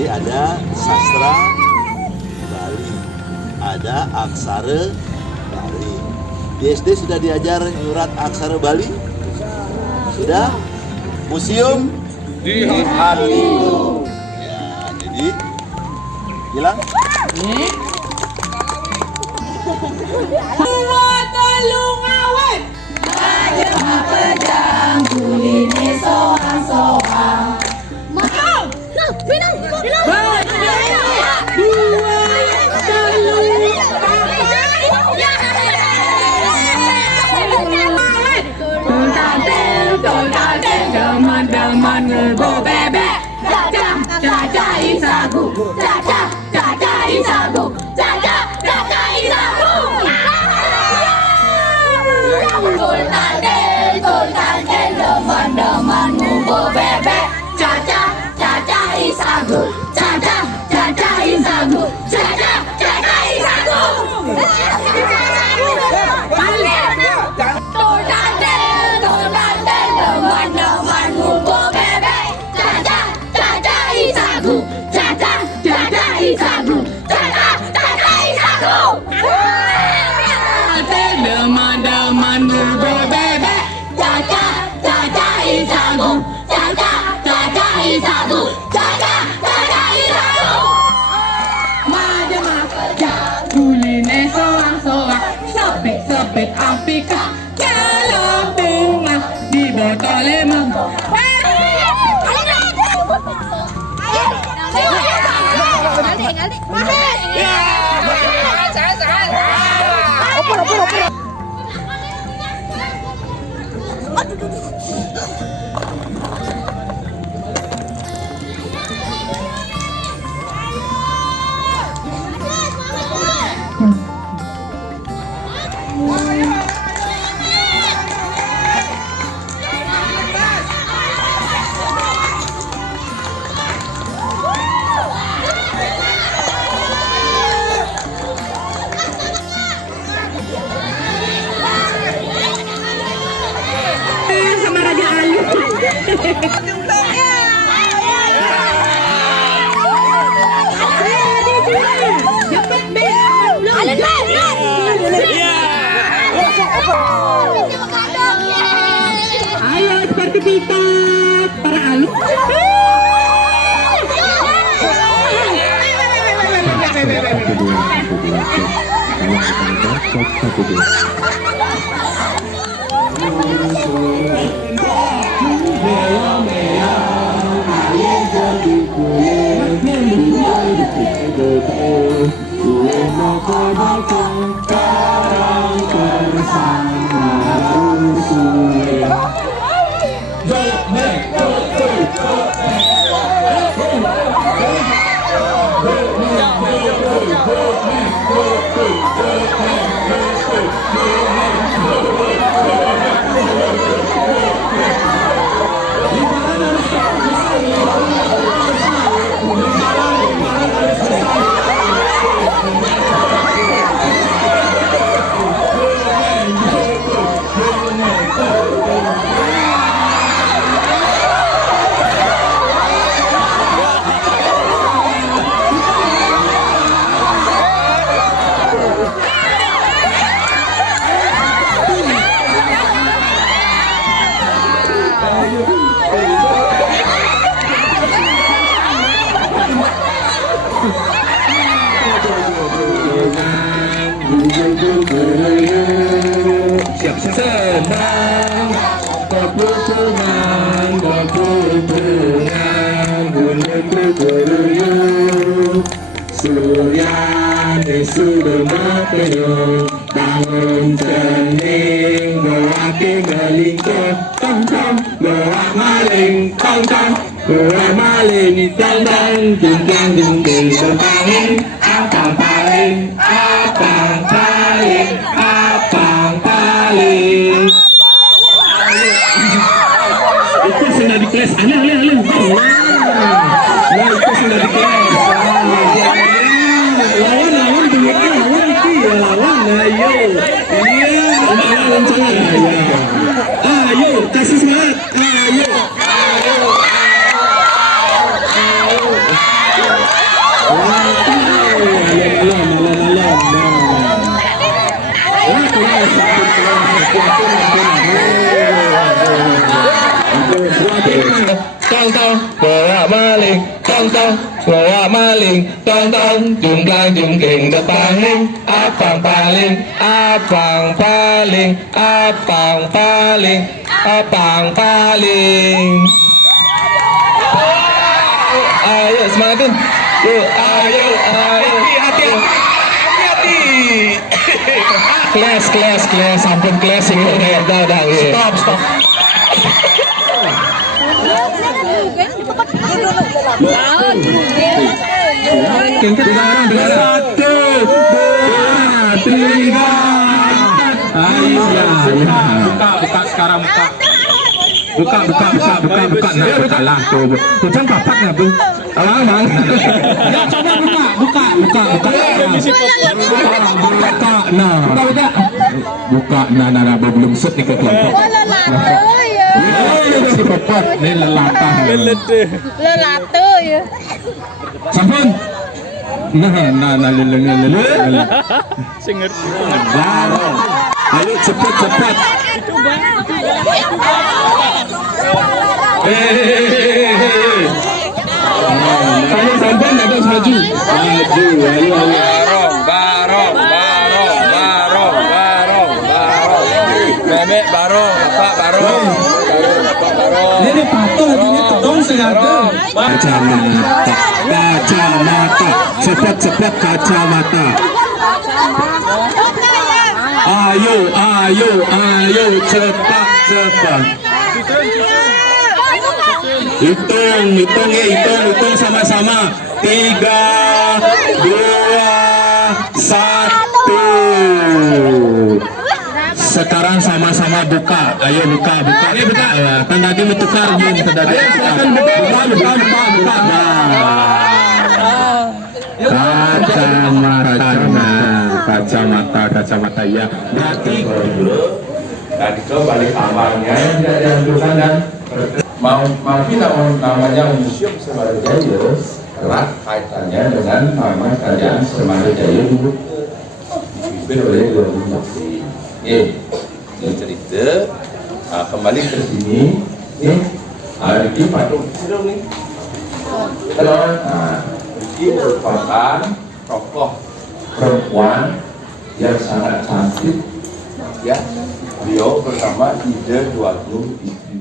Jadi ada sastra Bali, ada aksara Bali. Di SD sudah diajar nyurat aksara Bali? Sudah? Museum di hatiku. Ya, jadi bilang. Telung awet, aja pejang kuline soang-soang. Mau, pinang. Dua telung awet, teman-teman ngebo bebek, caca isagu, caca isagu, caca isagu. Tul-tanten, teman-teman ngebo bebek, caca isagu, caca isagu, caca isagu. Tul-tanten, teman-teman ngebo bebek, caca isagu, caca isagu, caca isagu. Teman-teman ngebo bebek, caca isagu, caca isagu, caca isagu. Majemah kerja kuline soang-soang, sepit Afrika dalam bunga di botol lemon. Sama Raja Ayu. Ayo seperti kita para alu. Senang keputungan gunung berguyur, surya di sudah mateo, bangun cening beraki melingkar, tong doa maling tong doa maling tong jungkang berpaling, abang paling. Itu sudah di kelas, alih. Nah, itu sudah di kelas. Lawan itu ya lawan. Ayo, lawan saya. Ayo, kasih semangat. Ayo. Tong tong bawa maling, tong tong bawa maling, tong tong jungkang jungking depaning, abang paling, abang paling, abang paling, abang paling. Ayo semangatin, yuk ayo ayo. Hati-hati. Kelas, ampun kelas ini udah. Stop. Satu, dua, tiga. Ayo buka sekarang buka. Buka. Nah, kalah tuh. Hujan papatnya tuh. Bang. Ya coba buka. Nah. Buka. Nah, belum set nih ke kelompok. Si papat nih lelatah. Lelate ya. Sampun. Nah, lele. Saya ngerti. Ayo cepat. Sampun ada maju. Barong. Memek barong, Pak barong. Ini patuh ini kedong sengaja. Kacamata. Cepat kacamata. Ayo cepat. Hitung sama-sama. 3, 2, 1. Sekarang sama-sama buka. Ayo buka. Kan tadi bertukar belum tadi. Buka. Kacamata ya. Berarti tadi ke balik kamarnya tidak dianjurkan dan mau namanya museum Semarajaya erat kaitannya dengan nama kerajaan Semarajaya dulu dipimpin oleh Dua Bupati. Ini cerita kembali ke sini. Ini patung nih. Terus, ini merupakan tokoh perempuan yang sangat cantik, ya. Beliau bernama Ida Dua Istri